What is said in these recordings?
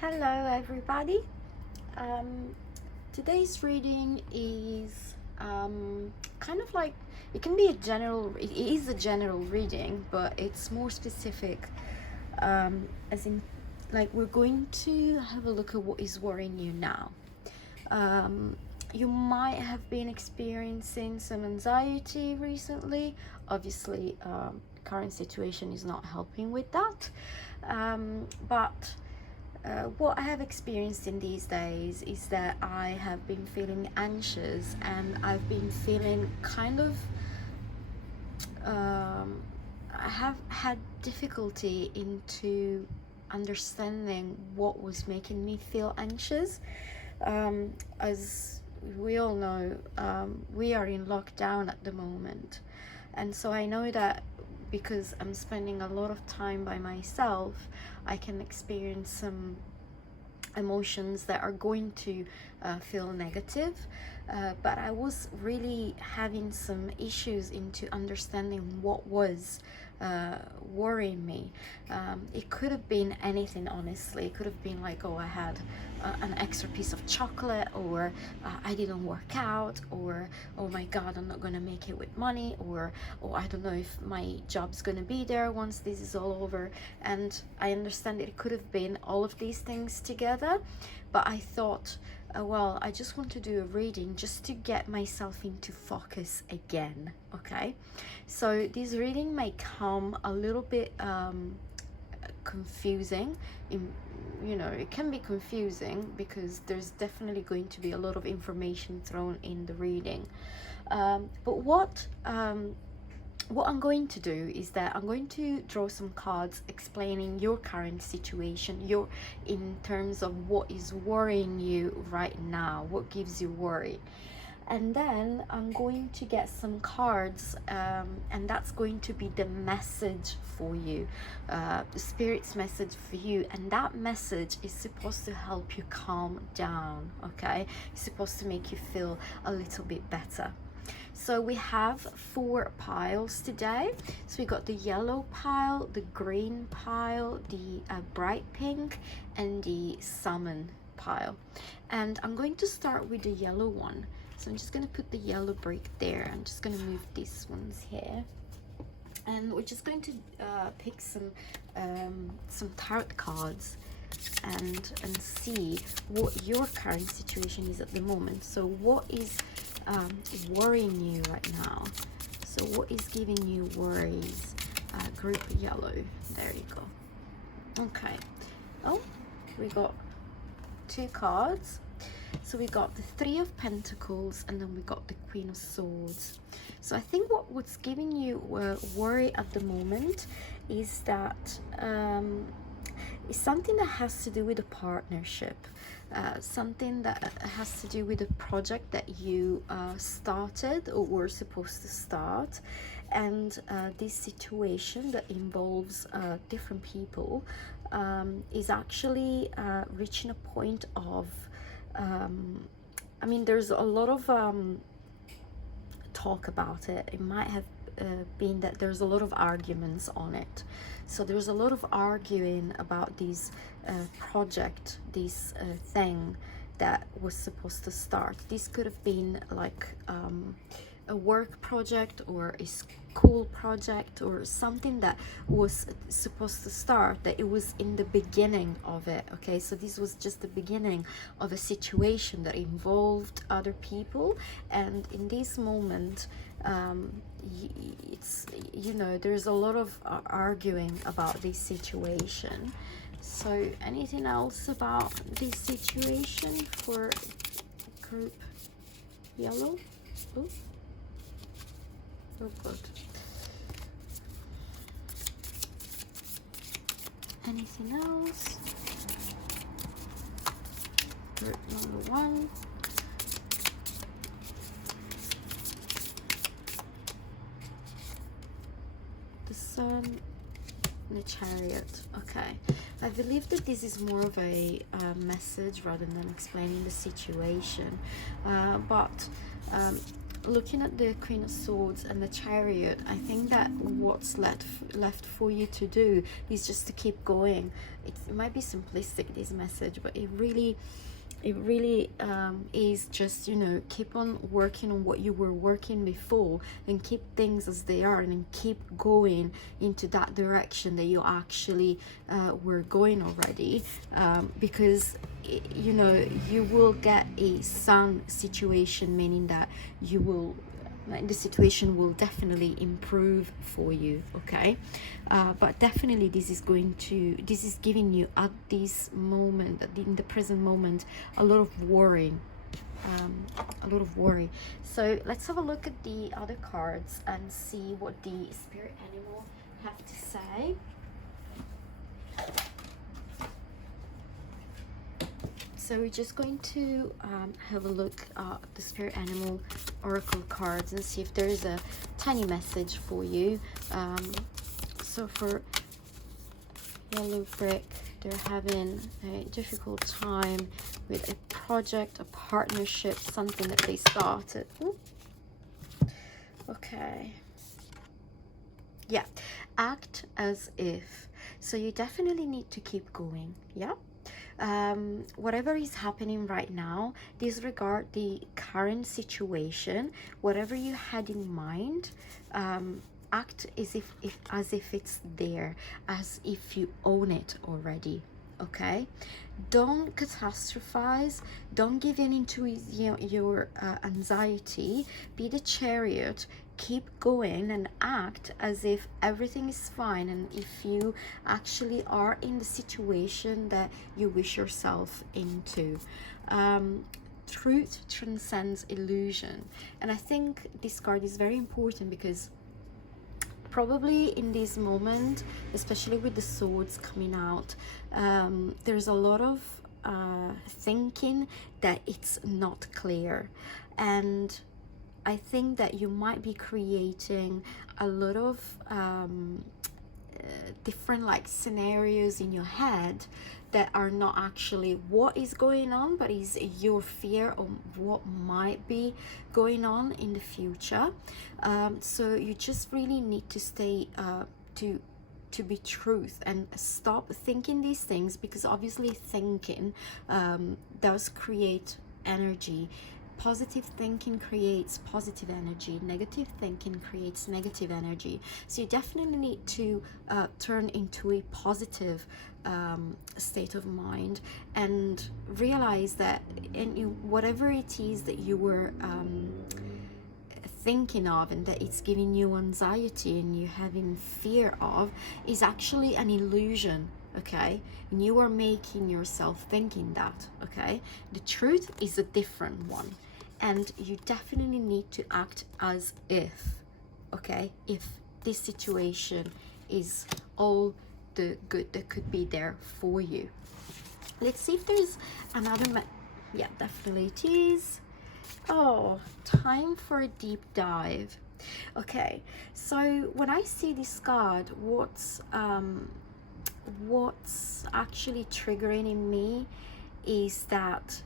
Hello everybody. Today's reading is kind of like, it can be it is a general reading, but it's more specific, as in, like, we're going to have a look at what is worrying you now. You might have been experiencing some anxiety recently. Obviously, current situation is not helping with that, but what I have experienced in these days is that I have been feeling anxious, and I've been feeling kind of I have had difficulty into understanding what was making me feel anxious. As we all know, we are in lockdown at the moment, and so I know that because I'm spending a lot of time by myself, I can experience some emotions that are going to feel negative, but I was really having some issues into understanding what was worrying me. It could have been anything, honestly. It could have been like, oh, I had an extra piece of chocolate, or I didn't work out, or oh my god, I'm not gonna make it with money, or I don't know if my job's gonna be there once this is all over. And I understand it could have been all of these things together, but I thought, well, I just want to do a reading just to get myself into focus again. Okay, so this reading may come a little bit confusing. It can be confusing because there's definitely going to be a lot of information thrown in the reading, but what I'm going to do is that I'm going to draw some cards explaining your current situation, in terms of what is worrying you right now, what gives you worry. And then I'm going to get some cards, and that's going to be the message for you, the spirit's message for you. And that message is supposed to help you calm down, okay? It's supposed to make you feel a little bit better. So we have 4 piles today. So we got the yellow pile, the green pile, the bright pink, and the salmon pile. And I'm going to start with the yellow one. So I'm just going to put the yellow brick there. I'm just going to move these ones here. And we're just going to pick some tarot cards and see what your current situation is at the moment. So what is worrying you right now? So what is giving you worries? Group yellow. There you go. Okay. Oh, we got 2 cards. So we got the 3 of Pentacles, and then we got the Queen of Swords. So I think what's giving you worry at the moment is that it's something that has to do with a partnership, something that has to do with a project that you started or were supposed to start. And this situation that involves different people is actually reaching a point of there's a lot of talk about it. It might have been that there's a lot of arguments on it. So there's a lot of arguing about this project, this thing that was supposed to start. This could have been like a work project or a school project, or something that was supposed to start, that it was in the beginning of it. Okay, so this was just the beginning of a situation that involved other people, and in this moment it's, there's a lot of arguing about this situation. So anything else about this situation for group yellow? Oh good. Anything else? Group number 1. The Sun and the Chariot. Okay, I believe that this is more of a message rather than explaining the situation, but looking at the Queen of Swords and the Chariot, I think that what's left for you to do is just to keep going. It might be simplistic, this message, but it really is just, you know, keep on working on what you were working before, and keep things as they are, and then keep going into that direction that you actually were going already, because you know, you will get a sun situation, meaning that you will, like, the situation will definitely improve for you, okay? But definitely this is giving you at this moment, in the present moment, a lot of worry. So let's have a look at the other cards and see what the spirit animal have to say. So we're just going to have a look at the spirit animal oracle cards and see if there is a tiny message for you. So for yellow brick, they're having a difficult time with a project, a partnership, something that they started. Ooh. Okay. Yeah, act as if. So you definitely need to keep going. Yeah. Whatever is happening right now, disregard the current situation. Whatever you had in mind, act as if it's there, as if you own it already. Okay, don't catastrophize, don't give in to your anxiety. Be the Chariot, keep going and act as if everything is fine, and if you actually are in the situation that you wish yourself into. Truth transcends illusion, and I think this card is very important because probably in this moment, especially with the swords coming out, there's a lot of thinking that it's not clear, and I think that you might be creating a lot of different like scenarios in your head that are not actually what is going on, but is your fear of what might be going on in the future. So you just really need to stay to be truth and stop thinking these things, because obviously thinking does create energy. Positive thinking creates positive energy, negative thinking creates negative energy. So you definitely need to turn into a positive state of mind, and realize that whatever it is that you were thinking of and that it's giving you anxiety and you having fear of is actually an illusion. Okay, and you are making yourself thinking that. Okay, the truth is a different one, and you definitely need to act as if, okay, if this situation is all the good that could be there for you. Let's see if there's another yeah, definitely it is. Oh, time for a deep dive. Okay, so when I see this card, what's actually triggering in me is that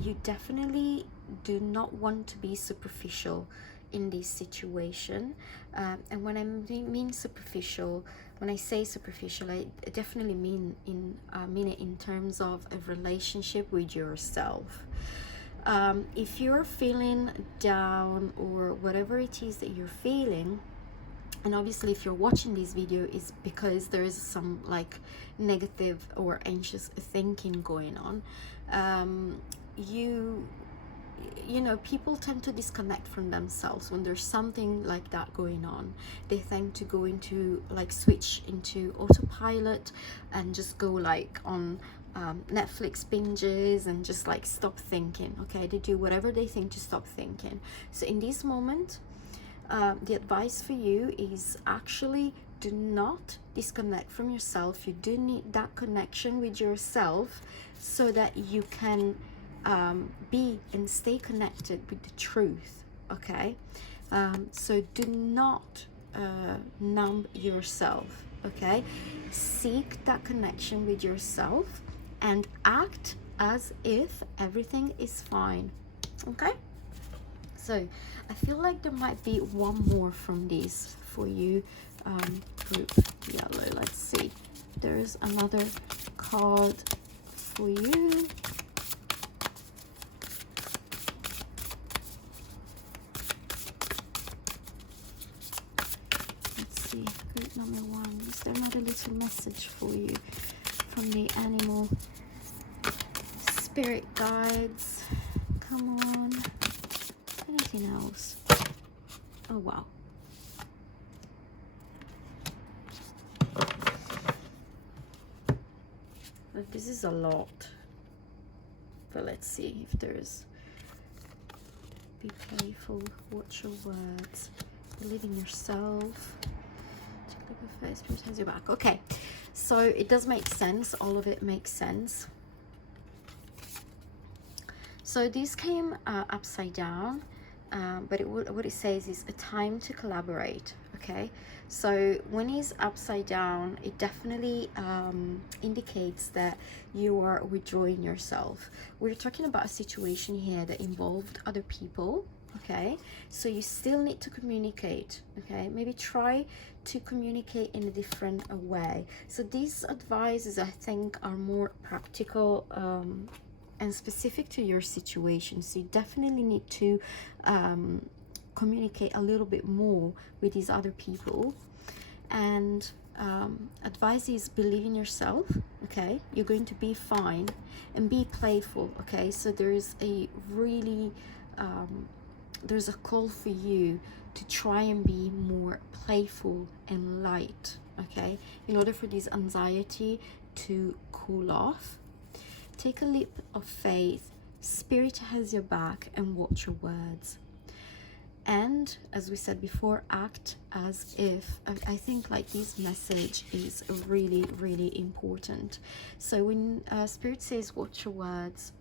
you definitely do not want to be superficial in this situation. And when I mean superficial, when I say superficial, I definitely mean it in terms of a relationship with yourself. If you're feeling down or whatever it is that you're feeling, and obviously if you're watching this video, it's because there is some like negative or anxious thinking going on. You know, people tend to disconnect from themselves when there's something like that going on. They tend to go into like switch into autopilot and just go like on Netflix binges and just like stop thinking. Okay, they do whatever they think to stop thinking. So in this moment, the advice for you is actually do not disconnect from yourself. You do need that connection with yourself so that you can be and stay connected with the truth. Okay, so do not numb yourself. Okay, seek that connection with yourself and act as if everything is fine. Okay, So I feel like there might be one more from this for you. Group yellow. Let's see. There's another card for you. Let's see. Group number one. Is there another little message for you from the animal spirit guides? Come on. Anything else? Oh wow. But this is a lot. But let's see if there's... Be playful, watch your words, believe in yourself, take a look at face, spirit has your back. Okay, so it does make sense, all of it makes sense. So this came upside down, but what it says is a time to collaborate. Okay, so when it's upside down, it definitely indicates that you are withdrawing yourself. We're talking about a situation here that involved other people. Okay, so you still need to communicate. Okay, maybe try to communicate in a different way. So these advices, I think, are more practical and specific to your situation. So you definitely need to communicate a little bit more with these other people. And advice is believe in yourself. Okay, you're going to be fine, and be playful. Okay, so there's a really there's a call for you to try and be more playful and light. Okay, in order for this anxiety to cool off. Take a leap of faith, spirit has your back, and watch your words. And as we said before, act as if. I think like this message is really, really important. So when spirit says watch your words,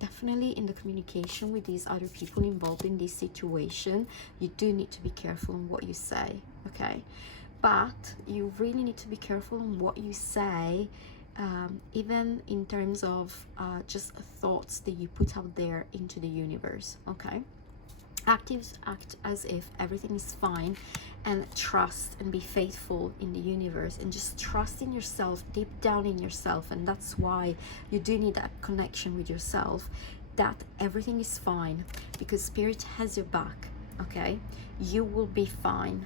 definitely in the communication with these other people involved in this situation, you do need to be careful on what you say. Okay, but you really need to be careful on what you say, even in terms of just thoughts that you put out there into the universe. Okay, act as if everything is fine, and trust and be faithful in the universe, and just trust in yourself, deep down in yourself. And that's why you do need that connection with yourself, that everything is fine, because spirit has your back. Okay, you will be fine.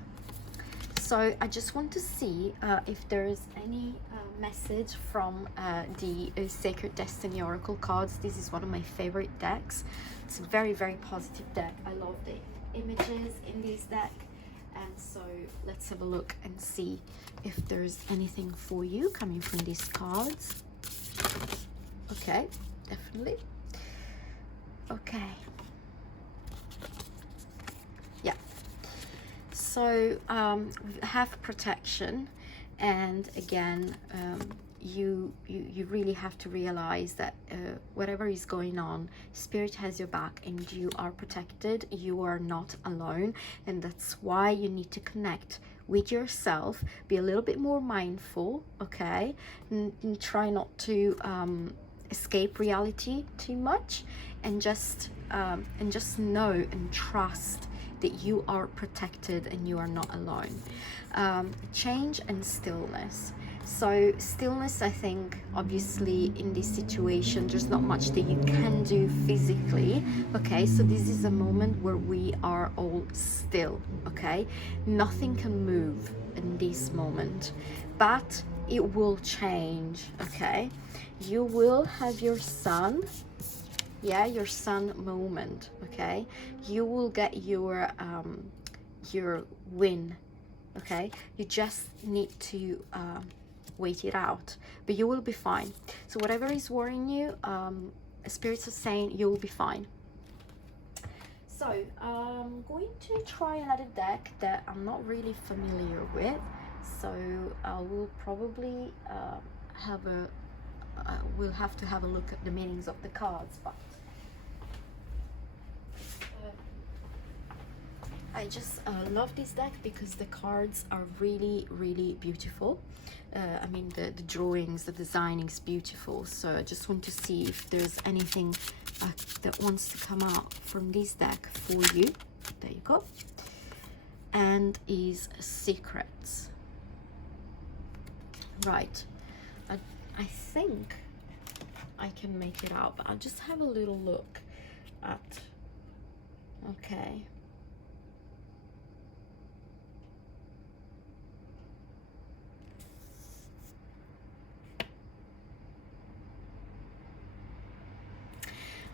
So I just want to see if there's any message from the Sacred Destiny Oracle cards. This is one of my favorite decks. It's a very, very positive deck. I love the images in this deck. And so let's have a look and see if there's anything for you coming from these cards. Okay, definitely. Okay. Yeah. So we have protection, and again, you really have to realize that whatever is going on, spirit has your back, and you are protected. You are not alone, and that's why you need to connect with yourself. Be a little bit more mindful, okay, and try not to escape reality too much, and just know and trust that you are protected and you are not alone. Change and stillness. So stillness, I think, obviously in this situation there's not much that you can do physically. Okay, so this is a moment where we are all still. Okay, nothing can move in this moment, but it will change. Okay, you will have your sun. Yeah, your sun moment. Okay, you will get your win. Okay, you just need to wait it out, but you will be fine. So whatever is worrying you, spirits are saying you will be fine. So I'm going to try another deck that I'm not really familiar with, so I will probably we'll have to have a look at the meanings of the cards, but I just love this deck because the cards are really, really beautiful. I mean, the drawings, the designing is beautiful. So I just want to see if there's anything that wants to come out from this deck for you. There you go. And is secrets. Right. I think I can make it out, but I'll just have a little look at. Okay.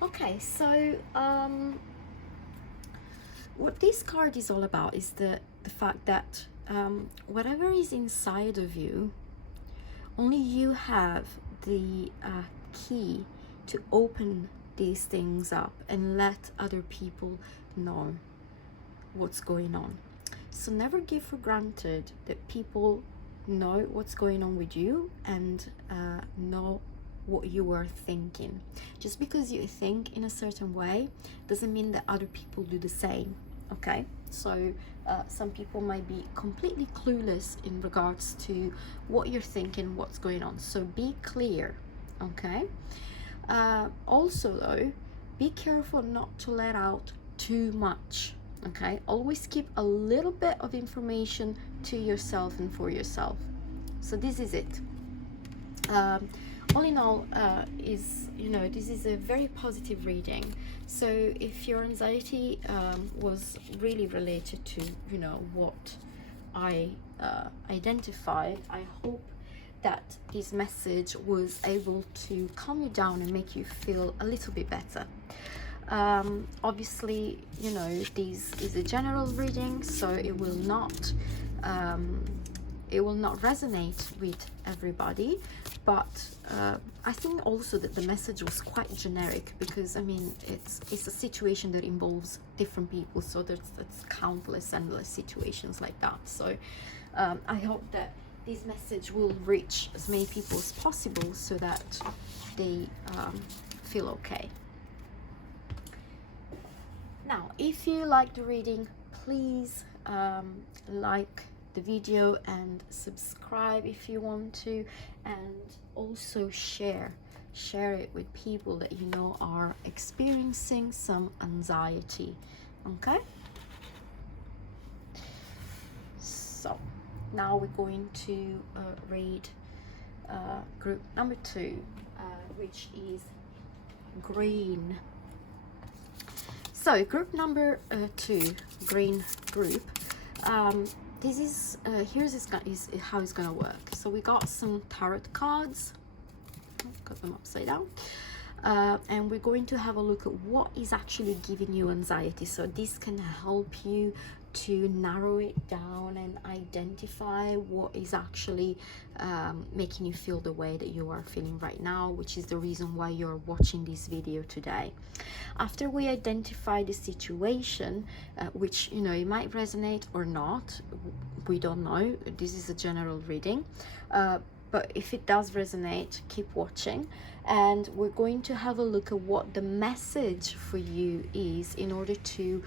Okay, so what this card is all about is the fact that whatever is inside of you, only you have the key to open these things up and let other people know what's going on. So never give for granted that people know what's going on with you and know what you are thinking. Just because you think in a certain way doesn't mean that other people do the same. Okay, so some people might be completely clueless in regards to what you're thinking, what's going on. So be clear. Okay, also though, be careful not to let out too much. Okay, always keep a little bit of information to yourself and for yourself. So this is it. All in all, this is a very positive reading. So if your anxiety was really related to what I identified, I hope that this message was able to calm you down and make you feel a little bit better. Obviously, this is a general reading, so it will not resonate with everybody, but I think also that the message was quite generic, because I mean it's a situation that involves different people, so there's countless endless situations like that. So I hope that this message will reach as many people as possible so that they feel okay. Now, if you like the reading, please like the video and subscribe if you want to, and also share it with people that you know are experiencing some anxiety. Okay, so now we're going to read group number 2, which is green. So group number 2, green group. This is here's how it's gonna work. So we got some tarot cards. Got them upside down, and we're going to have a look at what is actually giving you anxiety. So this can help you to narrow it down and identify what is actually making you feel the way that you are feeling right now, which is the reason why you're watching this video today. After we identify the situation, which it might resonate or not, we don't know, this is a general reading, but if it does resonate, keep watching, and we're going to have a look at what the message for you is in order to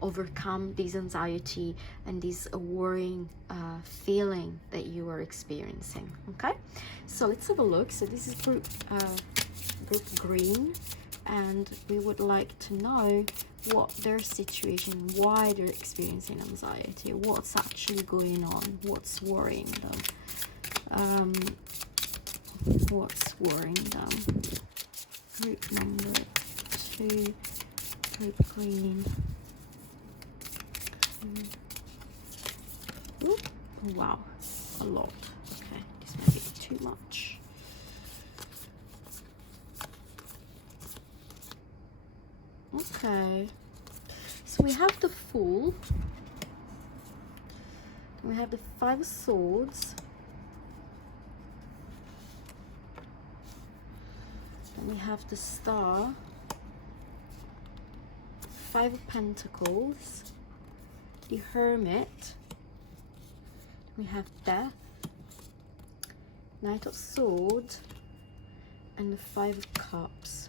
overcome this anxiety and this worrying feeling that you are experiencing. Okay, so let's have a look. So this is group green, and we would like to know what their situation, why they're experiencing anxiety, what's actually going on, what's worrying them. What's worrying them? Group number 2, group green. Ooh, wow, a lot. Okay, this might be too much. Okay, so we have the Fool, we have the 5 of Swords, and we have the Star, 5 of Pentacles, the Hermit, we have Death, Knight of Swords, and the 5 of Cups.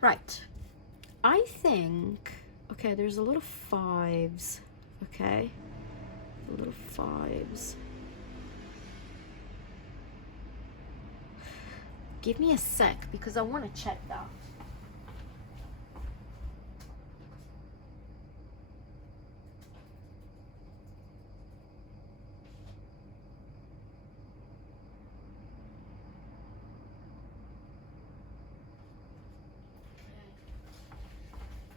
Right, I think, okay, there's a lot of 5s, okay, a lot of 5s. Give me a sec because I want to check that.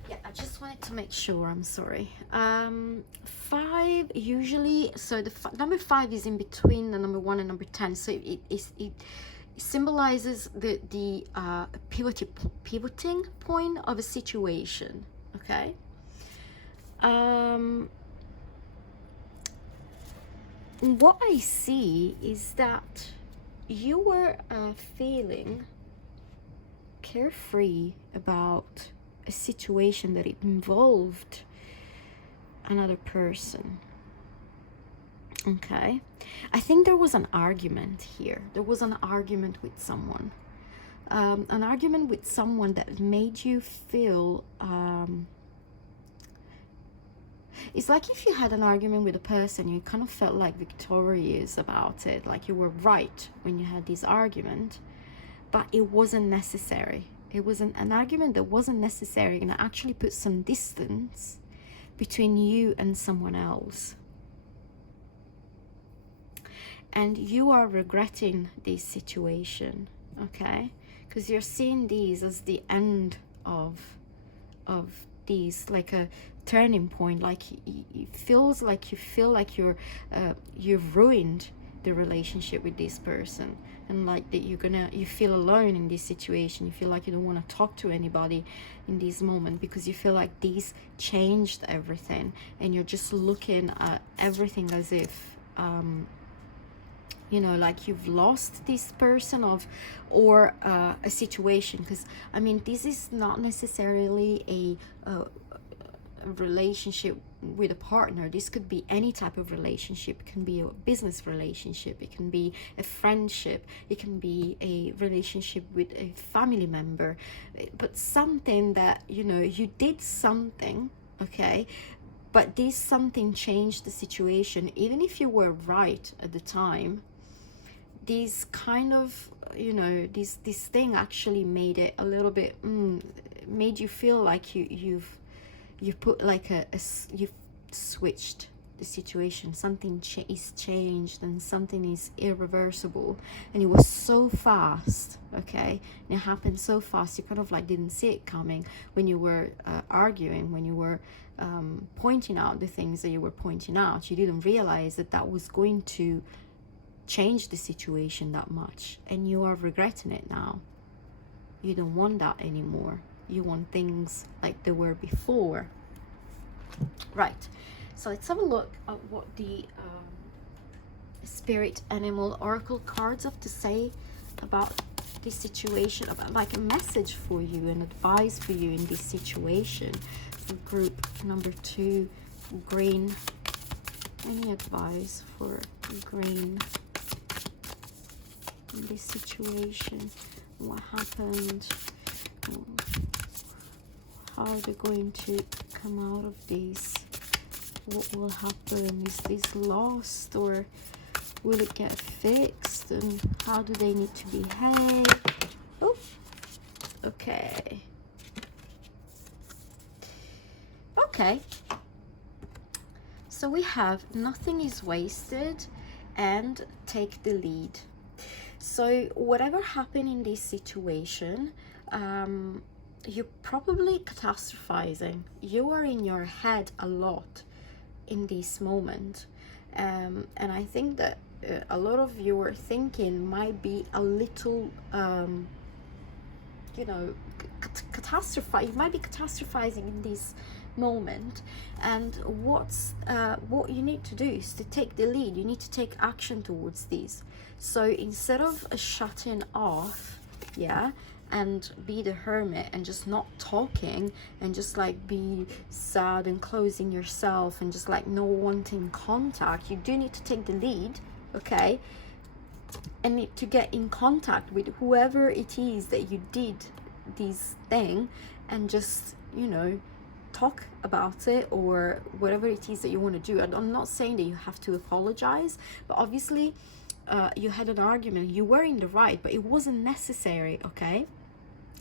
Yeah, I just wanted to make sure. I'm sorry. 5 usually, so the number 5 is in between the number 1 and number 10, so it symbolizes the pivoting point of a situation. Okay. What I see is that you were feeling carefree about a situation that it involved another person. Okay, I think there was an argument here. There was an argument with someone, that made you feel it's like if you had an argument with a person, you kind of felt like victorious about it, like you were right when you had this argument, but it wasn't necessary. It was an argument that wasn't necessary, and it actually put some distance between you and someone else. And you are regretting this situation, okay? Because you're seeing these as the end of these, like a turning point. Like it feels like you feel like you've ruined the relationship with this person, and like that you feel alone in this situation. You feel like you don't want to talk to anybody in this moment because you feel like this changed everything, and you're just looking at everything as if you know, like you've lost this person or a situation. Because I mean, this is not necessarily a relationship with a partner. This could be any type of relationship. It can be a business relationship, it can be a friendship, it can be a relationship with a family member, but something that, you know, you did something, okay, but this something changed the situation. Even if you were right at the time, this kind of, you know, this thing actually made it a little bit made you feel like you've put like you've switched the situation. Something is changed, and something is irreversible, and it was so fast, okay, and it happened so fast. You kind of like didn't see it coming when you were arguing, when you were pointing out the things that you were pointing out. You didn't realize that was going to change the situation that much, and you are regretting it now. You don't want that anymore. You want things like they were before. Right, so let's have a look at what the spirit animal oracle cards have to say about this situation, about like a message for you, an advice for you in this situation. Group number 2, green. Any advice for green in this situation? What happened? How are they going to come out of this? What will happen? Is this lost, or will it get fixed? And how do they need to behave? Oh, okay. Okay. So we have nothing is wasted and take the lead. So whatever happened in this situation, you're probably catastrophizing. You are in your head a lot in this moment, and I think that a lot of your thinking might be a little you know, you might be catastrophizing in this moment. And what you need to do is to take the lead. You need to take action towards this. So instead of shutting off, yeah, and be the hermit and just not talking and just like be sad and closing yourself and just like no wanting contact, you do need to take the lead, okay, and need to get in contact with whoever it is that you did this thing, and just, you know, talk about it, or whatever it is that you want to do. I'm not saying that you have to apologize, but obviously you had an argument, you were in the right, but it wasn't necessary, okay?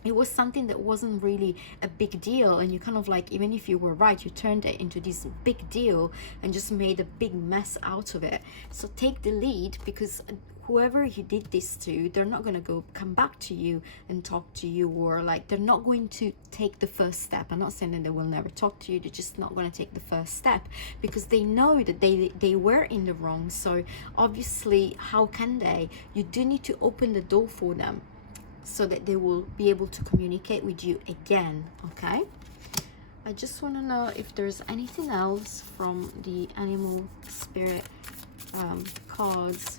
It was something that wasn't really a big deal, and you kind of like, even if you were right, you turned it into this big deal and just made a big mess out of it. So take the lead, because whoever you did this to, they're not going to come back to you and talk to you, or like they're not going to take the first step. I'm not saying that they will never talk to you, they're just not going to take the first step, because they know that they were in the wrong. So obviously, how can they? You do need to open the door for them, so that they will be able to communicate with you again, okay? I just want to know if there's anything else from the animal spirit cards,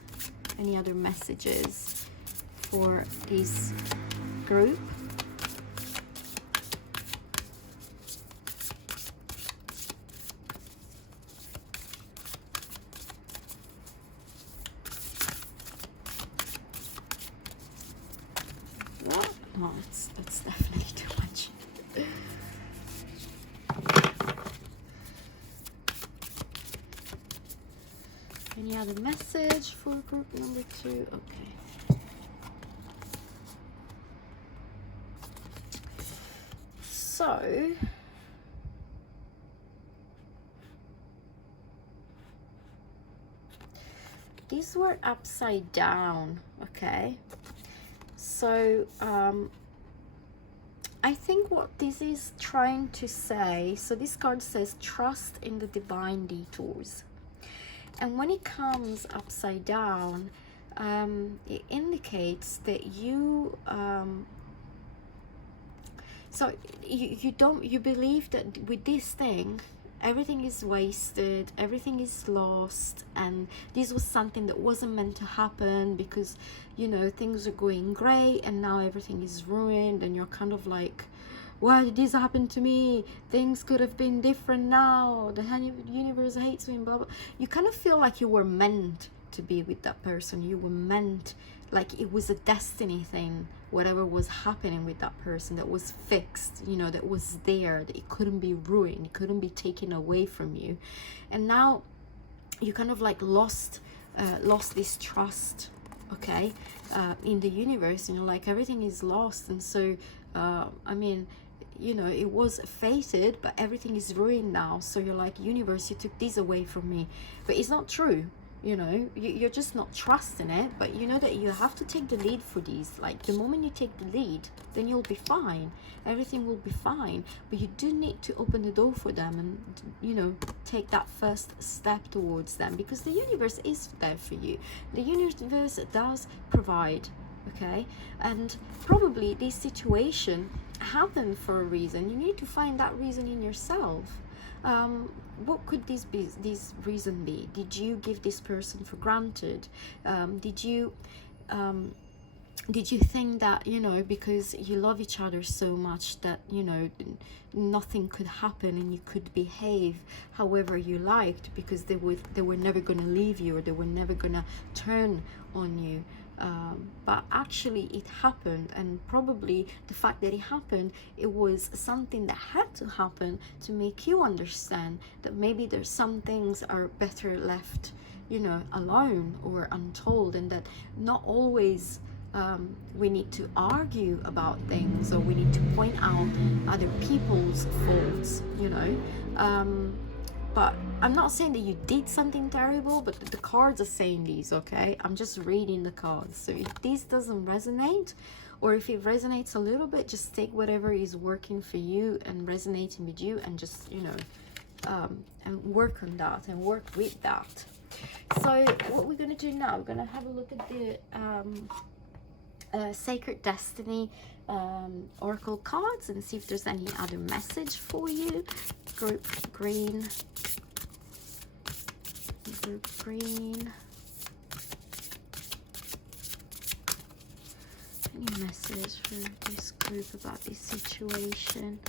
any other messages for this group. No, that's definitely too much. Any other message for group number 2? Okay. So, these were upside down, okay? So, I think what this is trying to say, so this card says trust in the divine detours. And when it comes upside down, it indicates that you, so you believe that with this thing, everything is wasted, everything is lost, and this was something that wasn't meant to happen, because, you know, things are going great and now everything is ruined, and you're kind of like, why did this happen to me? Things could have been different now. The universe hates me, blah, blah. You kind of feel like you were meant to be with that person. You were meant, like it was a destiny thing, whatever was happening with that person, that was fixed, you know, that was there, that it couldn't be ruined, it couldn't be taken away from you. And now you kind of like lost this trust, okay, in the universe, and you're like, everything is lost. And so I mean, you know, it was fated, but everything is ruined now. So you're like, universe, you took this away from me. But it's not true. You know, you're just not trusting it. But you know that you have to take the lead for these. Like, the moment you take the lead, then you'll be fine. Everything will be fine. But you do need to open the door for them and, you know, take that first step towards them, because the universe is there for you. The universe does provide, okay? And probably this situation happened for a reason. You need to find that reason in yourself. What could this reason be? Did you give this person for granted? Did you think that, you know, because you love each other so much, that, you know, nothing could happen and you could behave however you liked, because they were never going to leave you, or they were never going to turn on you? But actually it happened, and probably the fact that it happened, it was something that had to happen to make you understand that maybe there's some things are better left, you know, alone or untold, and that not always we need to argue about things, or we need to point out other people's faults, you know. But I'm not saying that you did something terrible, but the cards are saying these, okay? I'm just reading the cards. So if this doesn't resonate, or if it resonates a little bit, just take whatever is working for you and resonating with you, and just, you know, and work on that and work with that. So what we're going to do now, we're going to have a look at the Sacred Destiny oracle cards and see if there's any other message for you. Group green. Group green. Any message for this group about this situation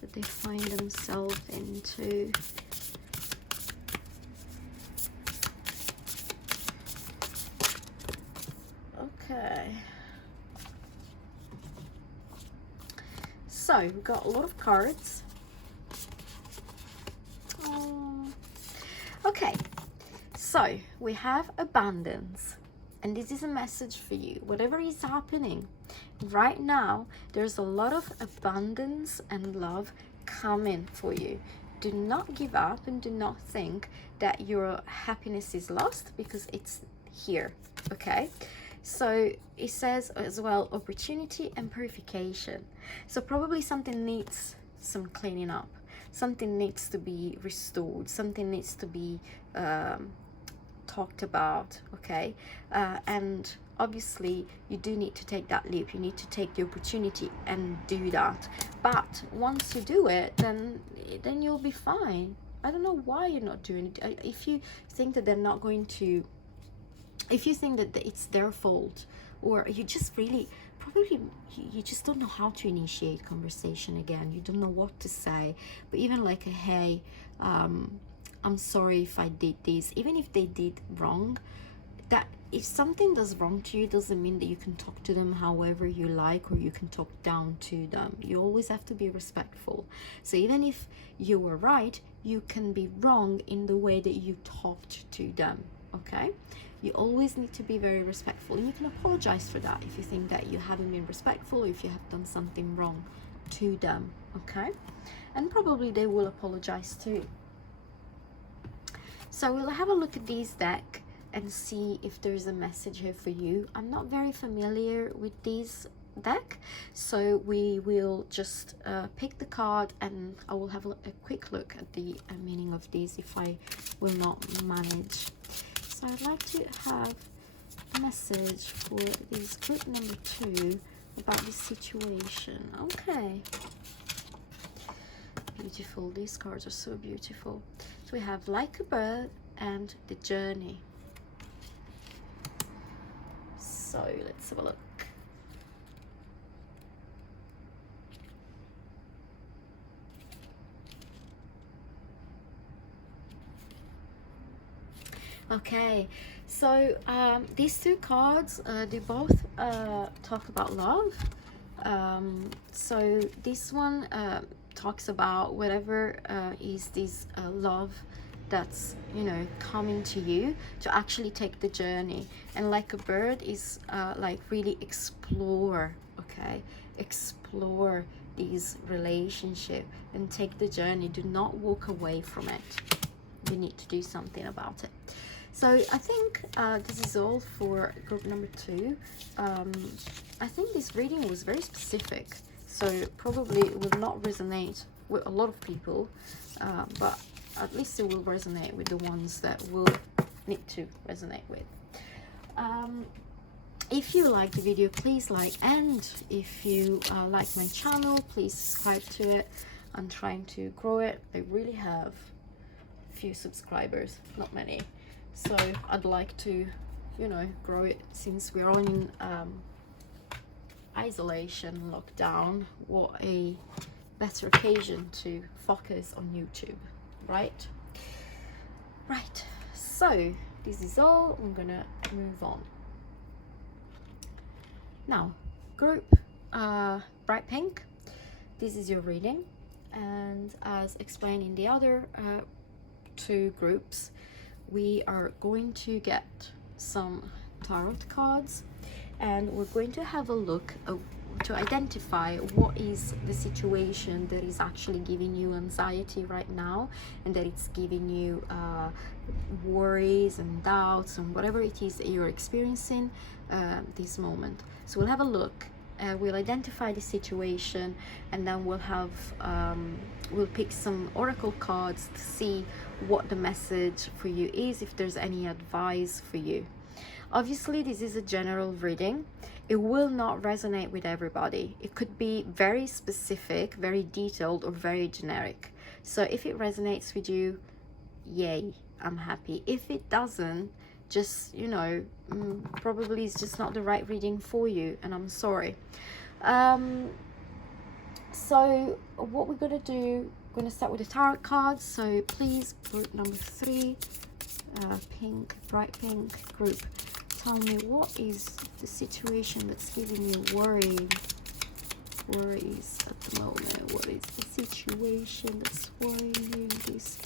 that they find themselves into? Okay. So we've got a lot of cards. Okay, so we have abundance. And this is a message for you. Whatever is happening right now, there's a lot of abundance and love coming for you. Do not give up and do not think that your happiness is lost, because it's here, okay? So it says as well, opportunity and purification. So probably something needs some cleaning up. Something needs to be restored. Something needs to be talked about, okay? And obviously you do need to take that leap. You need to take the opportunity and do that. But once you do it, then you'll be fine. I don't know why you're not doing it. If you think that they're not going to, if you think that it's their fault, or you just really probably you just don't know how to initiate conversation again, you don't know what to say, but even like a hey, I'm sorry if I did this, even if they did wrong, that if something does wrong to you doesn't mean that you can talk to them however you like, or you can talk down to them. You always have to be respectful. So even if you were right, you can be wrong in the way that you talked to them, okay? You always need to be very respectful, and you can apologize for that if you think that you haven't been respectful, or if you have done something wrong to them, okay? And probably they will apologize too. So we'll have a look at this deck and see if there's a message here for you. I'm not very familiar with this deck, so we will just pick the card, and I will have a quick look at the meaning of this if I will not manage. So I'd like to have a message for this group number 2 about this situation. Okay. Beautiful. These cards are so beautiful. So we have like a bird and the journey. So let's have a look. Okay, so these two cards, they both talk about love. So this one talks about whatever is this love that's, you know, coming to you, to actually take the journey. And like a bird is like really explore, okay? Explore this relationship and take the journey. Do not walk away from it. You need to do something about it. So I think this is all for group number 2. I think this reading was very specific, so probably it will not resonate with a lot of people, but at least it will resonate with the ones that will need to resonate with. If you like the video, please like, and if you like my channel, please subscribe to it. I'm trying to grow it. I really have few subscribers, not many, so I'd like to, you know, grow it. Since we're all in isolation, lockdown, what a better occasion to focus on YouTube, right? So this is all. I'm gonna move on now. Group bright pink, this is your reading, and as explained in the other 2 groups, we are going to get some tarot cards, and we're going to have a look to identify what is the situation that is actually giving you anxiety right now, and that it's giving you worries and doubts and whatever it is that you're experiencing this moment. So we'll have a look. We'll identify the situation, and then we'll have we'll pick some oracle cards to see what the message for you is, if there's any advice for you. Obviously this is a general reading. It will not resonate with everybody. It could be very specific, very detailed, or very generic. So if it resonates with you, yay, I'm happy. If it doesn't, just, you know, probably it's just not the right reading for you, and I'm sorry. So what we're gonna do, we're gonna start with the tarot cards. So please, group number 3, pink, bright pink group, tell me what is the situation that's giving you worries at the moment. What is the situation that's worrying you this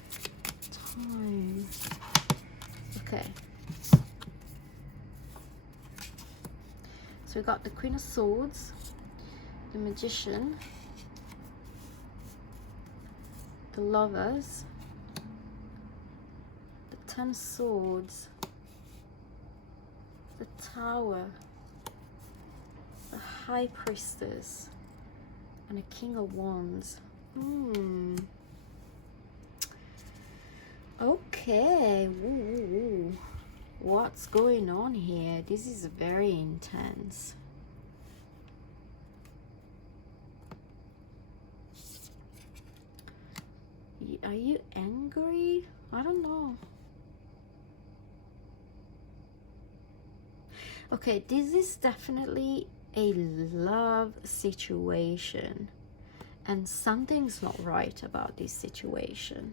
time? Okay. So we got the Queen of Swords, the Magician, the Lovers, the 10 Swords, the Tower, the High Priestess, and the King of Wands. Okay. Ooh. What's going on here? This is very intense. Are you angry? I don't know. Okay, this is definitely a love situation, and something's not right about this situation.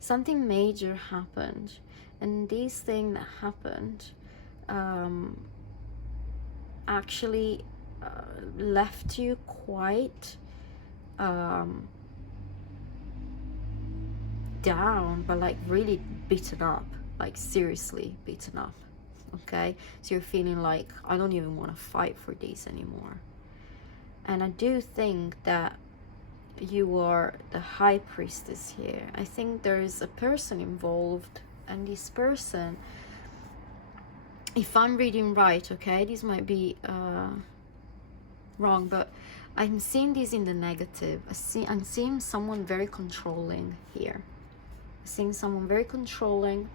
Something major happened, and this thing that happened actually left you quite down, but like really beaten up, like seriously beaten up. Okay, so you're feeling like, I don't even want to fight for this anymore. And I do think that you are the High Priestess here. I think there is a person involved, and this person, if I'm reading right, okay, this might be wrong, but I'm seeing this in the negative. I'm seeing someone very controlling here. Seeing someone very controlling,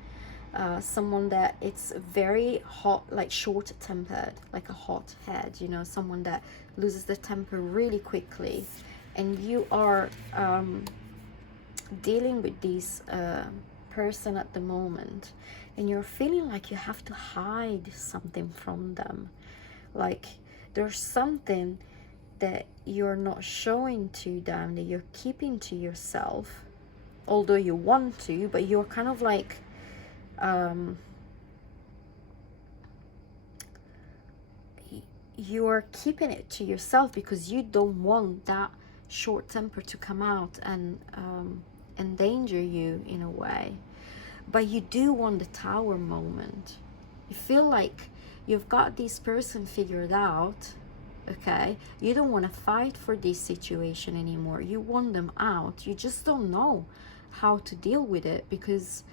someone that it's very hot, like short-tempered, like a hot head, you know, someone that loses the temper really quickly. And you are dealing with this person at the moment, and you're feeling like you have to hide something from them. Like there's something that you're not showing to them, that you're keeping to yourself, although you want to, but you're kind of like you're keeping it to yourself because you don't want that short temper to come out and endanger you in a way. But you do want the Tower moment. You feel like you've got this person figured out. Okay, you don't want to fight for this situation anymore. You want them out. You just don't know how to deal with it because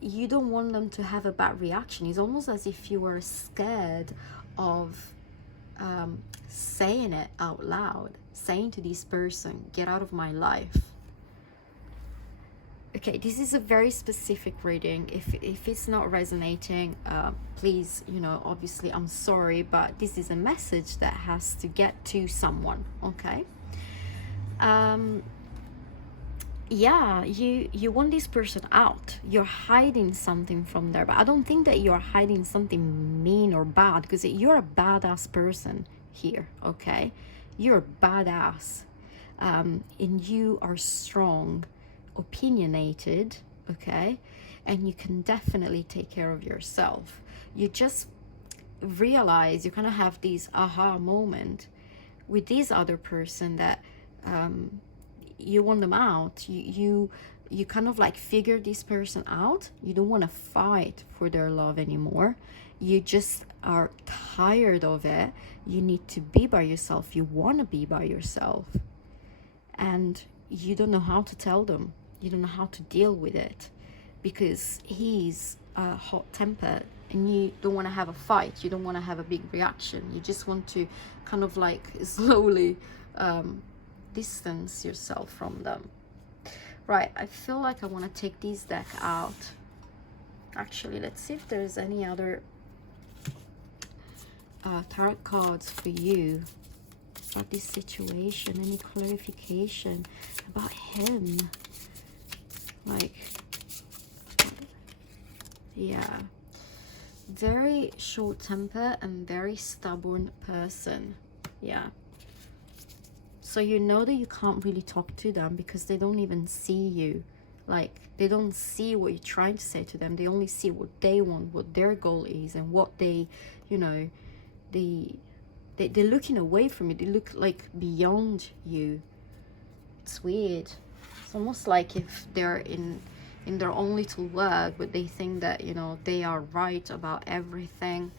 you don't want them to have a bad reaction. It's almost as if you were scared of saying it out loud, saying to this person, get out of my life. Okay, this is a very specific reading. If it's not resonating, please, you know, obviously I'm sorry, but this is a message that has to get to someone. Okay, yeah, you want this person out. You're hiding something from there, but I don't think that you're hiding something mean or bad, because you're a badass person here. Okay, you're a badass, and you are strong, opinionated, okay, and you can definitely take care of yourself. You just realize, you kind of have this aha moment with this other person that you want them out. You kind of like figure this person out. You don't want to fight for their love anymore. You just are tired of it. You need to be by yourself. You want to be by yourself, and you don't know how to tell them. You don't know how to deal with it because he's hot-tempered, and you don't want to have a fight. You don't want to have a big reaction. You just want to kind of like slowly distance yourself from them. Right, I feel like I want to take this deck out. Actually, let's see if there's any other tarot cards for you about this situation, any clarification about him. Like, yeah, very short temper and very stubborn person. Yeah, so you know that you can't really talk to them because they don't even see you. Like, they don't see what you're trying to say to them. They only see what they want, what their goal is, and what they, you know, they're looking away from you. They look like beyond you. It's weird. It's almost like if they're in their own little world, but they think that, you know, they are right about everything.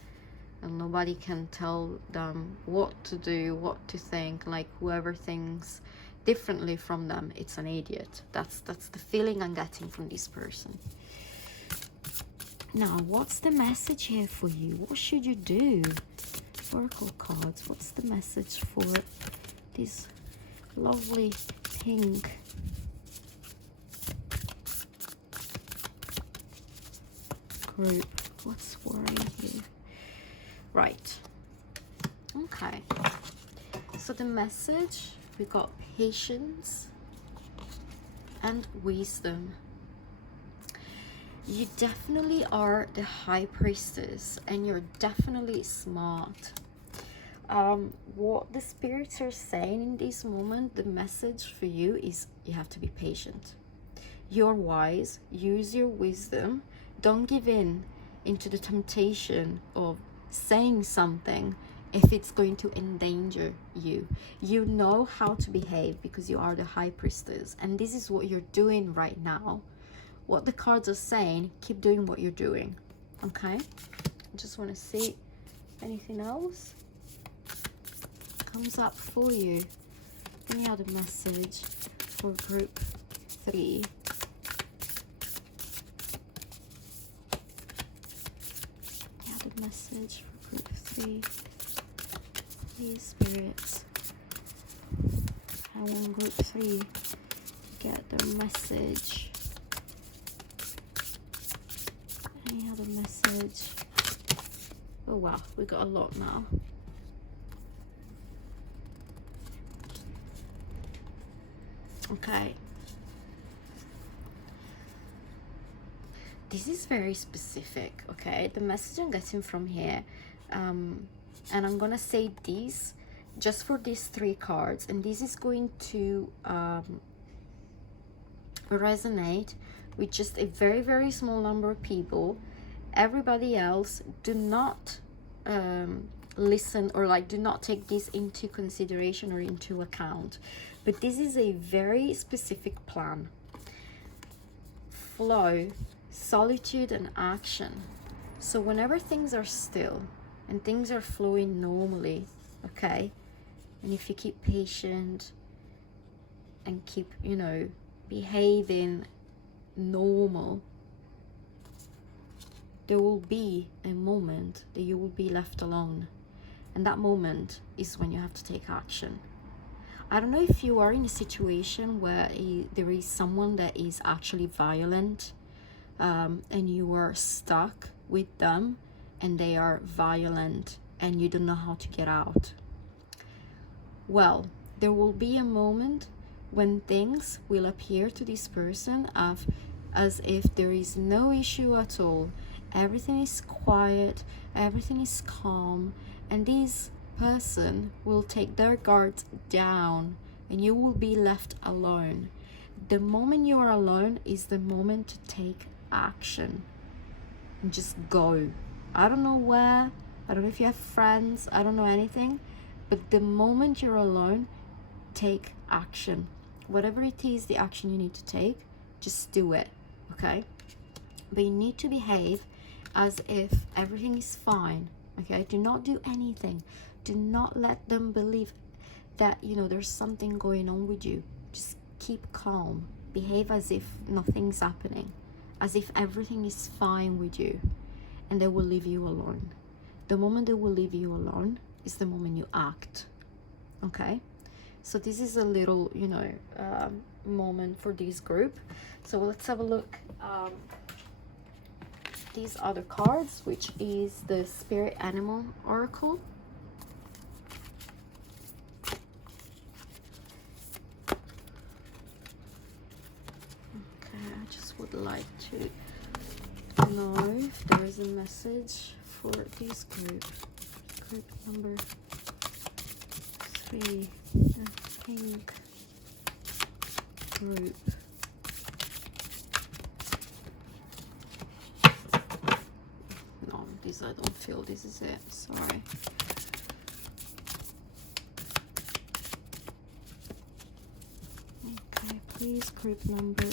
and nobody can tell them what to do, what to think. Like whoever thinks differently from them, it's an idiot. That's the feeling I'm getting from this person. Now, what's the message here for you? What should you do? Oracle cards, what's the message for this lovely pink group? What's worrying you? Right. Okay. So the message, we got patience and wisdom. You definitely are the high priestess, and you're definitely smart. What the spirits are saying in this moment, the message for you is you have to be patient. You're wise, use your wisdom, don't give in into the temptation of saying something if it's going to endanger you. You know how to behave because you are the high priestess, and this is what you're doing right now. What the cards are saying, keep doing what you're doing. Okay, I just want to see anything else comes up for you. Any other message for group 3? Any other message for group 3? Please, spirits. I want group 3 to get their message. Any other message? Oh wow, we got a lot now. Okay. This is very specific, okay? The message I'm getting from here, and I'm gonna say this just for these 3 cards, and this is going to resonate with just a very, very small number of people. Everybody else, do not listen, or like do not take this into consideration or into account. But this is a very specific plan. Flow, solitude, and action. So whenever things are still and things are flowing normally, okay, and if you keep patient and keep, you know, behaving normal, there will be a moment that you will be left alone, and that moment is when you have to take action. I don't know if you are in a situation where there is someone that is actually violent, and you are stuck with them and they are violent and you don't know how to get out. Well, there will be a moment when things will appear to this person as if there is no issue at all. Everything is quiet, everything is calm, and this person will take their guards down and you will be left alone. The moment you are alone is the moment to take action and just go. I don't know where, I don't know if you have friends, I don't know anything, but the moment you're alone, take action. Whatever it is, the action you need to take, just do it, okay? But you need to behave as if everything is fine, okay? Do not do anything. Do not let them believe that, you know, there's something going on with you. Just keep calm. Behave as if nothing's happening, as if everything is fine with you, and they will leave you alone. The moment they will leave you alone is the moment you act, okay? So this is a little, you know, moment for this group. So let's have a look. These other cards, which is the Spirit Animal Oracle. Okay, I just would like to know if there is a message for this group. Group number 3, the pink group. No, this I don't feel this is it, sorry. Okay, please, group number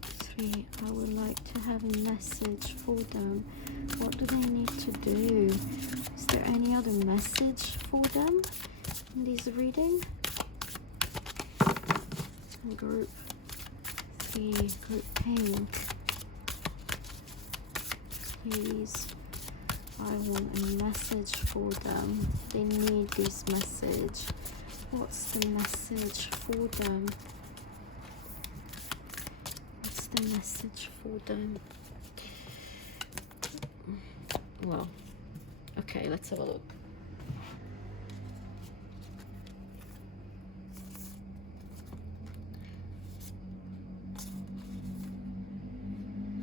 3, I would like to have a message for them. What do they need to do? Is there any other message for them in this reading? Group C, group pink. Please, I want a message for them. They need this message. What's the message for them? What's the message for them? Well, okay, let's have a look.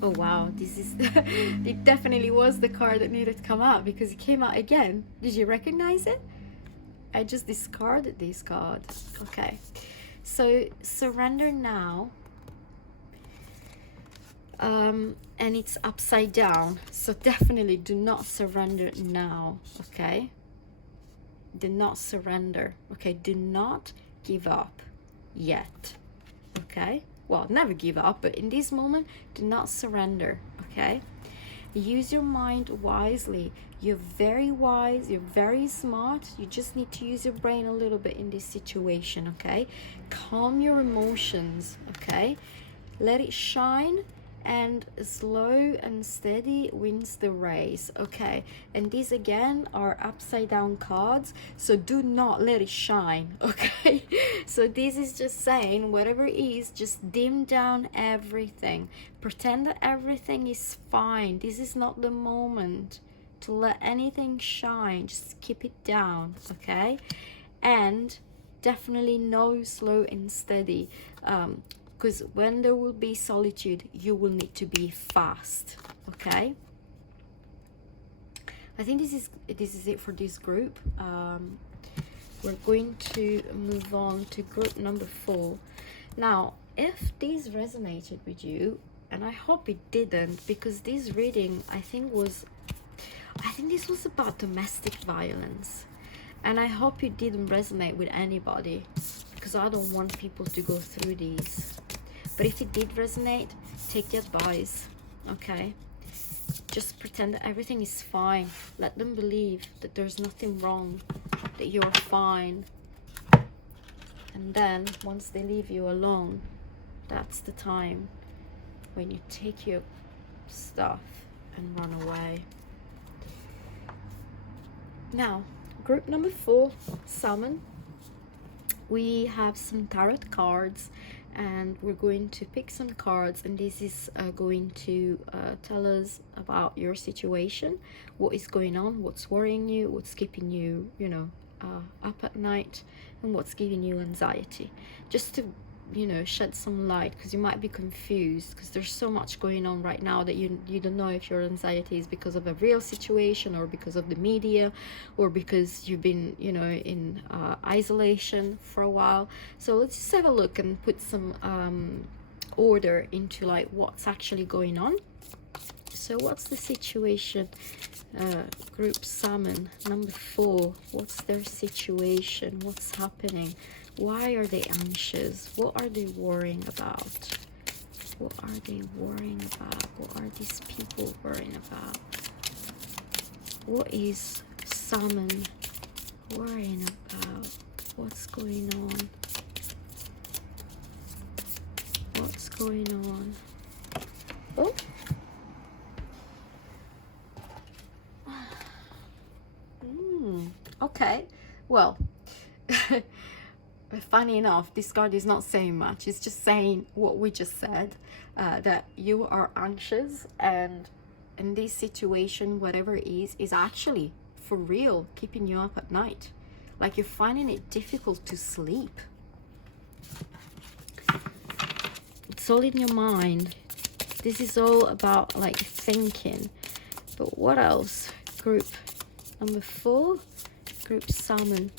Oh wow, this is it definitely was the card that needed to come out, because it came out again. Did you recognize it? I just discarded this card. Okay, so surrender now, and it's upside down, so definitely do not surrender now. Okay, do not surrender. Okay, do not give up yet. Okay, well, never give up, but in this moment, do not surrender. Okay, use your mind wisely. You're very wise, you're very smart. You just need to use your brain a little bit in this situation. Okay, calm your emotions. Okay, let it shine, and slow and steady wins the race. Okay, and these again are upside down cards, so do not let it shine. Okay, so this is just saying whatever it is, just dim down everything, pretend that everything is fine. This is not the moment to let anything shine. Just keep it down. Okay, and definitely know slow and steady, because when there will be solitude, you will need to be fast. Okay, I think this is it for this group. We're going to move on to group number 4. Now, if this resonated with you, and I hope it didn't, because this reading I think this was about domestic violence, and I hope it didn't resonate with anybody, because I don't want people to go through these. But if it did resonate, take the advice. Okay, just pretend that everything is fine. Let them believe that there's nothing wrong, that you're fine. And then once they leave you alone, that's the time when you take your stuff and run away. Now, group number 4, Salmon. We have some tarot cards, and we're going to pick some cards, and this is going to tell us about your situation, what is going on, what's worrying you, what's keeping you, up at night, and what's giving you anxiety, just to shed some light, because you might be confused, because there's so much going on right now that you don't know if your anxiety is because of a real situation, or because of the media, or because you've been in isolation for a while. So let's just have a look and put some order into like what's actually going on. So what's the situation? Group Salmon number 4, what's their situation? What's happening? Why are they anxious? What are they worrying about? What are they worrying about? What are these people worrying about? What is Salmon worrying about? What's going on? What's going on? Oh, okay, well, funny enough, this card is not saying much. It's just saying what we just said, that you are anxious, and in this situation, whatever it is actually for real keeping you up at night. Like you're finding it difficult to sleep. It's all in your mind. This is all about like thinking. But what else? Group number 4, group Salmon.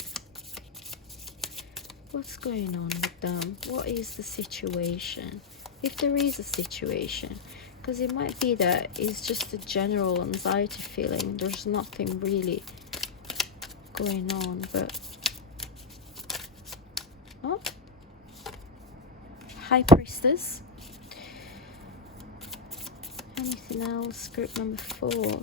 What's going on with them? What is the situation? If there is a situation, because it might be that it's just a general anxiety feeling. There's nothing really going on, but oh, High Priestess. Anything else? Group number 4.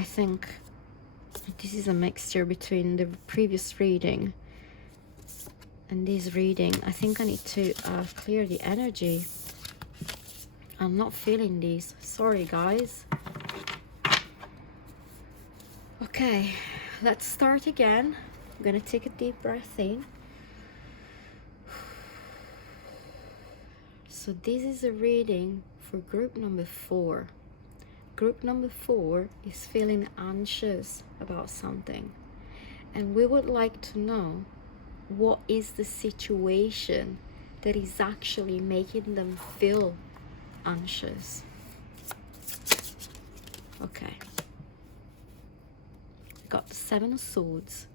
I think this is a mixture between the previous reading and this reading. I think I need to clear the energy. I'm not feeling these. Sorry, guys. Okay, let's start again. I'm gonna take a deep breath in. So this is a reading for group number 4. Group number 4 is feeling anxious about something, and we would like to know what is the situation that is actually making them feel anxious. Okay, got the 7 of Swords,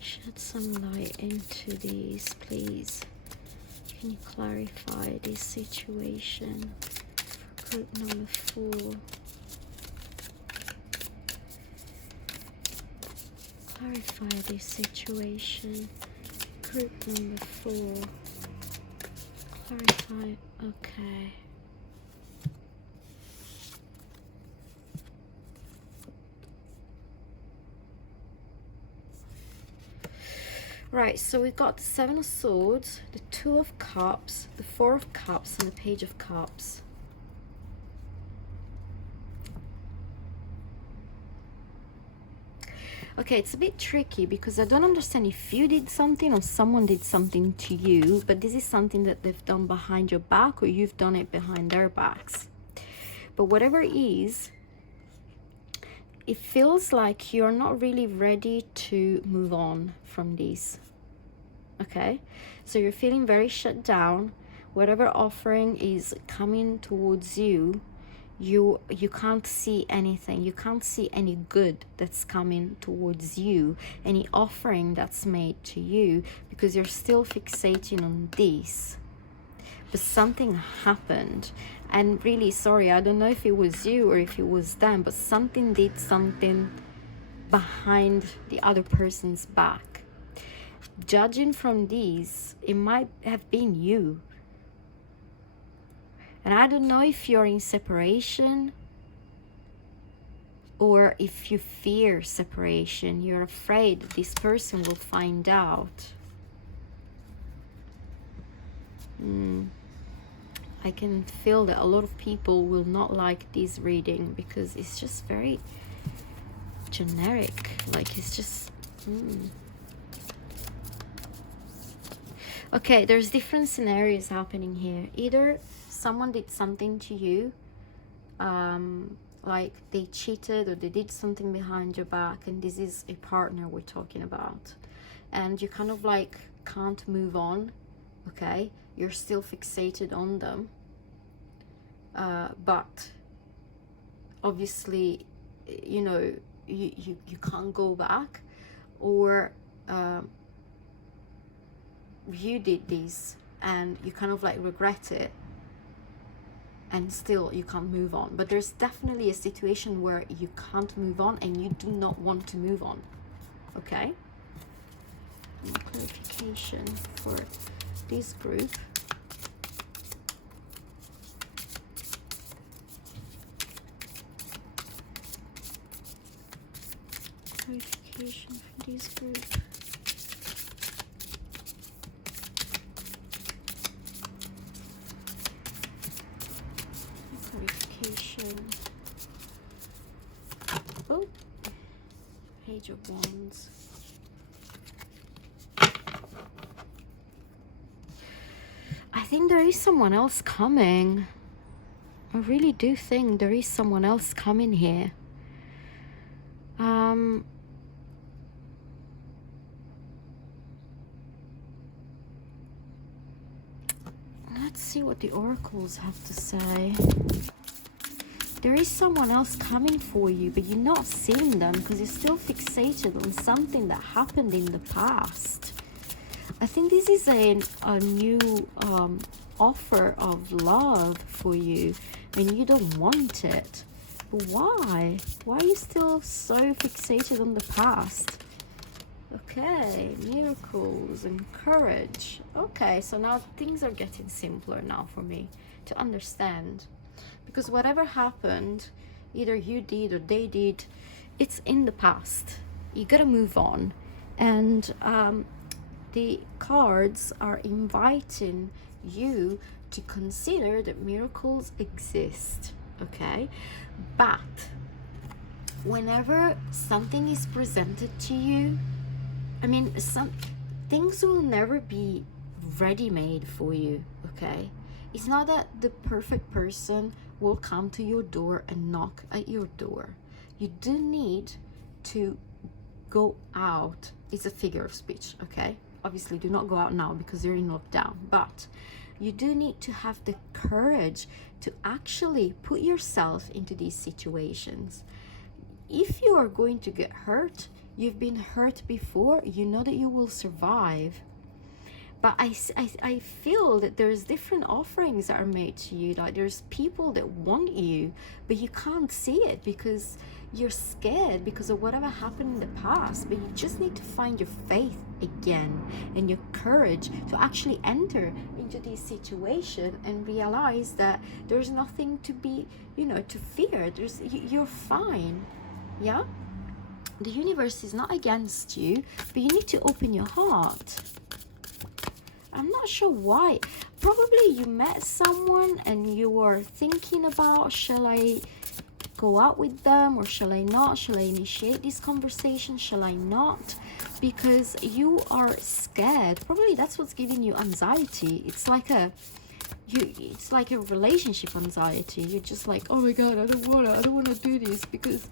shed some light into these, please. Can you clarify this situation for group number 4? Clarify this situation, group number 4. Clarify. Okay. Right, so we got the 7 of Swords, the 2 of Cups, the 4 of Cups, and the Page of Cups. Okay, it's a bit tricky because I don't understand if you did something or someone did something to you, but this is something that they've done behind your back or you've done it behind their backs. But whatever it is, it feels like you're not really ready to move on from this. Okay, so you're feeling very shut down. Whatever offering is coming towards you, you can't see anything. You can't see any good that's coming towards you, any offering that's made to you, because you're still fixating on this. But something happened, and really sorry, I don't know if it was you or if it was them, but something did something behind the other person's back. Judging from these, it might have been you. And I don't know if you're in separation or if you fear separation. You're afraid this person will find out. I can feel that a lot of people will not like this reading because it's just very generic. Like, it's just... Okay, there's different scenarios happening here. Either someone did something to you, like they cheated or they did something behind your back, and this is a partner we're talking about, and you kind of like can't move on. Okay, you're still fixated on them, but obviously, you know, you can't go back, or you did this and you kind of like regret it, and still you can't move on. But there's definitely a situation where you can't move on and you do not want to move on. Okay, clarification for this group. Clarification for this group. Oh, Page of Wands. I think there is someone else coming. I really do think there is someone else coming here. Let's see what the oracles have to say. There is someone else coming for you, but you're not seeing them because you're still fixated on something that happened in the past. I think this is a new offer of love for you and you don't want it. But why? Why are you still so fixated on the past? Okay, miracles and courage. Okay, so now things are getting simpler now for me to understand. Because whatever happened, either you did or they did, it's in the past. You gotta move on. And the cards are inviting you to consider that miracles exist, okay? But whenever something is presented to you, I mean, some things will never be ready-made for you, okay? It's not that the perfect person will come to your door and knock at your door. You do need to go out. It's a figure of speech, okay? Obviously, do not go out now because you're in lockdown, but you do need to have the courage to actually put yourself into these situations. If you are going to get hurt, you've been hurt before, you know that you will survive. But I feel that there's different offerings that are made to you. Like there's people that want you, but you can't see it because you're scared because of whatever happened in the past. But you just need to find your faith again and your courage to actually enter into this situation and realize that there's nothing to be, to fear. You're fine. Yeah? The universe is not against you, but you need to open your heart. I'm not sure why. Probably you met someone and you were thinking about, shall I go out with them or shall I not? Shall I initiate this conversation? Shall I not? Because you are scared. Probably that's what's giving you anxiety. It's like a relationship anxiety. You're just like, oh my god, I don't wanna do this because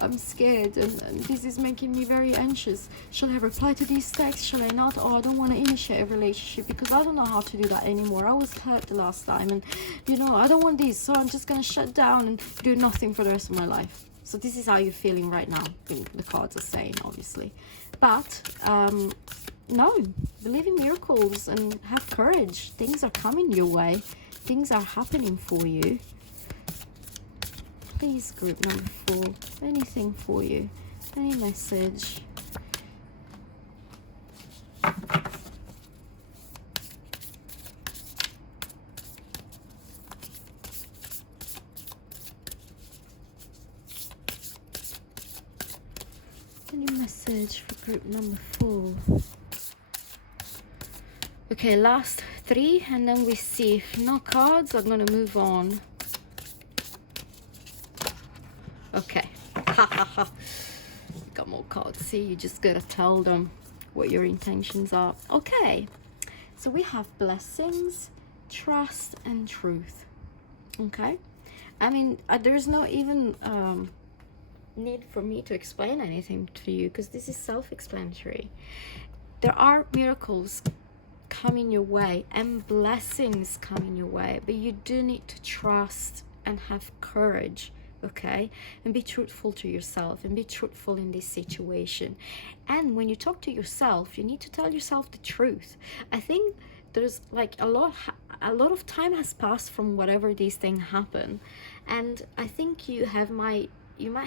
I'm scared and this is making me very anxious. Shall I reply to these texts? Shall I not? Oh, I don't want to initiate a relationship because I don't know how to do that anymore. I was hurt the last time and I don't want this, so I'm just gonna shut down and do nothing for the rest of my life. So this is how you're feeling right now. The cards are saying, obviously. But no, believe in miracles and have courage. Things are coming your way. Things are happening for you. Please, group number 4, anything for you, any message. Any message for group number 4. Okay, last 3 and then we see. If no cards, I'm gonna move on. Okay. Got more cards. See, you just gotta tell them what your intentions are. Okay, so we have blessings, trust, and truth. Okay, I mean, there's no even need for me to explain anything to you because this is self-explanatory. There are miracles coming your way and blessings coming your way, but you do need to trust and have courage, okay, and be truthful to yourself and be truthful in this situation. And when you talk to yourself, you need to tell yourself the truth. I think there's like a lot of time has passed from whatever these things happen, and I think you might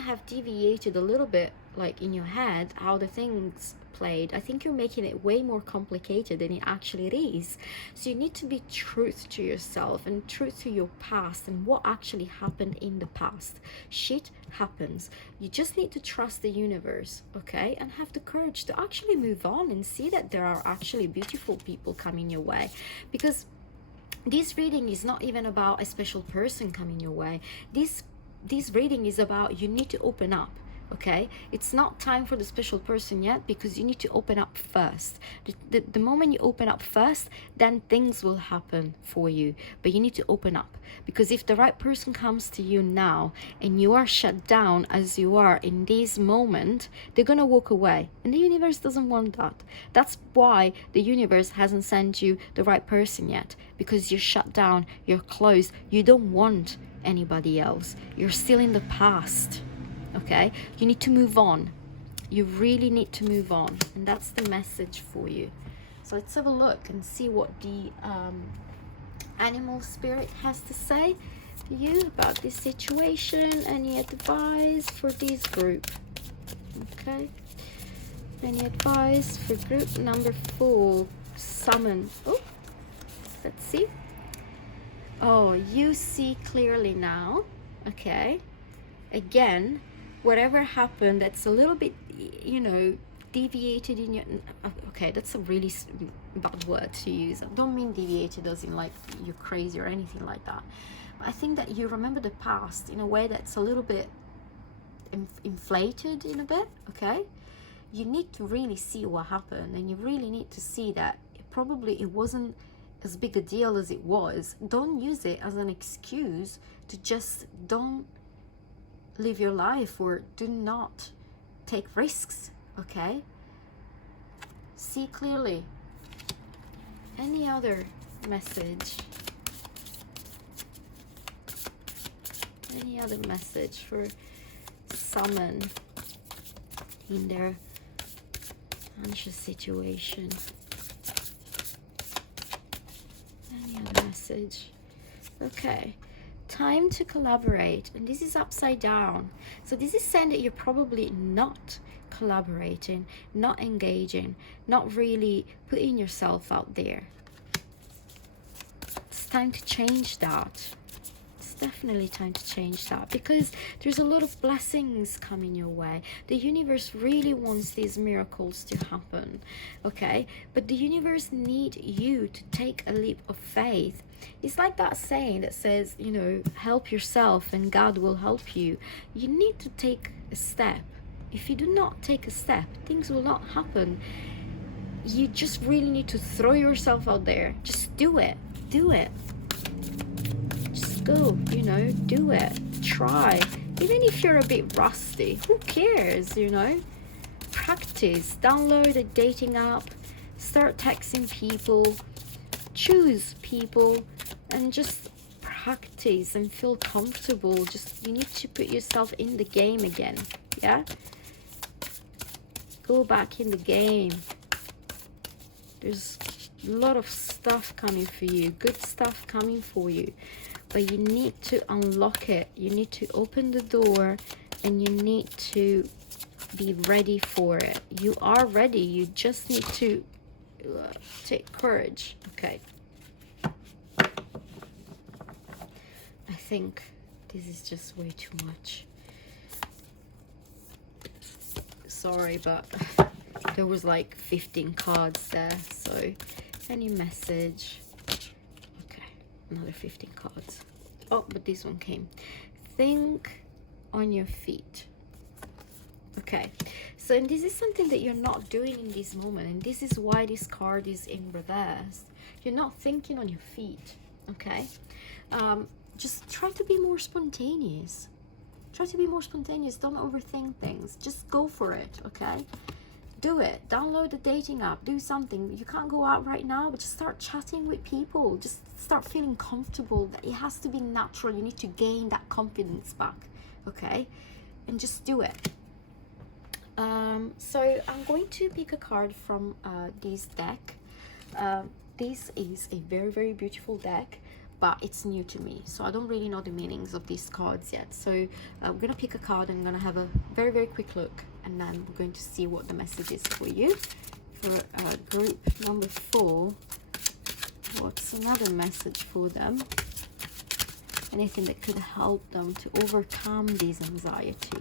have deviated a little bit, like in your head, how the things played. I think you're making it way more complicated than it actually is. So you need to be truth to yourself and truth to your past and what actually happened in the past. Shit happens. You just need to trust the universe, okay, and have the courage to actually move on and see that there are actually beautiful people coming your way. Because this reading is not even about a special person coming your way. This reading is about, you need to open up. Okay, it's not time for the special person yet because you need to open up first. The moment you open up first, then things will happen for you. But you need to open up, because if the right person comes to you now and you are shut down as you are in this moment, they're gonna walk away, and the universe doesn't want that. That's why the universe hasn't sent you the right person yet, because you're shut down, you're closed, you don't want anybody else, you're still in the past. Okay, you need to move on. You really need to move on, and that's the message for you. So let's have a look and see what the animal spirit has to say to you about this situation. Any advice for this group? Okay, any advice for group number 4, Salmon? Oh, let's see. Oh, you see clearly now. Okay, again, whatever happened that's a little bit, you know, deviated in your, okay, that's a really bad word to use. I don't mean deviated as in like you're crazy or anything like that, but I think that you remember the past in a way that's a little bit inflated in a bit. Okay, you need to really see what happened, and you really need to see that it wasn't as big a deal as it was. Don't use it as an excuse to just don't live your life or do not take risks. Okay, see clearly. Any other message? Any other message for Salmon in their anxious situation? Any other message? Okay, time to collaborate, and this is upside down. So this is saying that you're probably not collaborating, not engaging, not really putting yourself out there. It's time to change that. It's definitely time to change that, because there's a lot of blessings coming your way. The universe really wants these miracles to happen. Okay, but the universe needs you to take a leap of faith. It's like that saying that says, you know, help yourself and God will help you. You need to take a step. If you do not take a step, things will not happen. You just really need to throw yourself out there. Just do it. Do it. Just go, you know, do it. Try. Even if you're a bit rusty, who cares, you know? Practice. Download a dating app. Start texting people. Choose people and just practice and feel comfortable. Just, you need to put yourself in the game again. Yeah? Go back in the game. There's a lot of stuff coming for you, good stuff coming for you, but you need to unlock it. You need to open the door, and you need to be ready for it. You are ready. You just need to take courage. Okay, I think this is just way too much. Sorry, but there was like 15 cards there. So any message? Okay, another 15 cards. Oh, but this one came. Think on your feet. Okay, so and this is something that you're not doing in this moment, and this is why this card is in reverse. You're not thinking on your feet. Okay, just try to be more spontaneous. Try to be more spontaneous. Don't overthink things. Just go for it. Okay, do it. Download a dating app. Do something. You can't go out right now, but just start chatting with people. Just start feeling comfortable. It has to be natural. You need to gain that confidence back. Okay, and just do it. So I'm going to pick a card from this deck. This is a very, very beautiful deck, but it's new to me, so I don't really know the meanings of these cards yet. So I'm gonna pick a card and I'm gonna have a very, very quick look, and then we're going to see what the message is for you. For group number 4, what's another message for them? Anything that could help them to overcome this anxiety.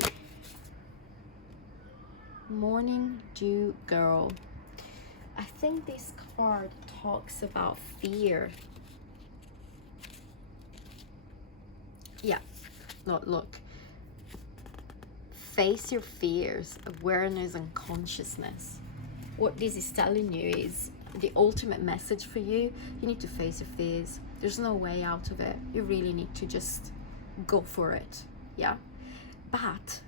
Morning Dew Girl. I think this card talks about fear. Yeah, look. Face your fears, awareness and consciousness. What this is telling you is the ultimate message for you. You need to face your fears. There's no way out of it. You really need to just go for it. Yeah, but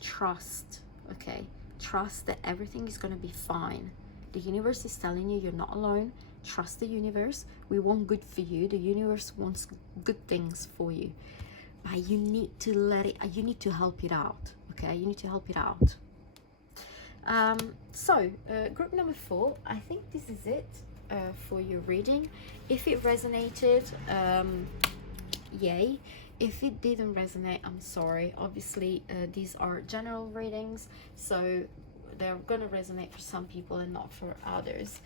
trust. Okay, trust that everything is going to be fine. The universe is telling you you're not alone. Trust the universe. We want good for you. The universe wants good things for you, but you need to let it, you need to help it out. Okay, you need to help it out. So group number 4, I think this is it. for your reading. If it resonated, yay. If it didn't resonate, I'm sorry. Obviously, these are general readings, so they're gonna resonate for some people and not for others.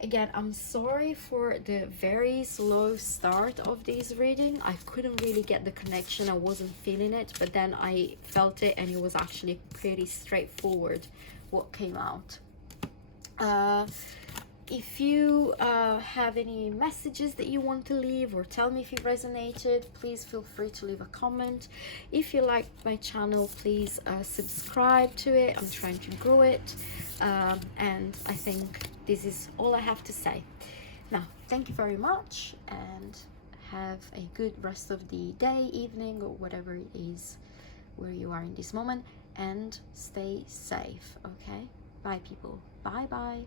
Again, I'm sorry for the very slow start of this reading. I couldn't really get the connection. I wasn't feeling it, but then I felt it, and it was actually pretty straightforward what came out. If you have any messages that you want to leave, or tell me if it resonated, please feel free to leave a comment. If you like my channel, please subscribe to it. I'm trying to grow it, and I think this is all I have to say. Now, thank you very much, and have a good rest of the day, evening, or whatever it is where you are in this moment, and stay safe. Okay, bye people. Bye bye.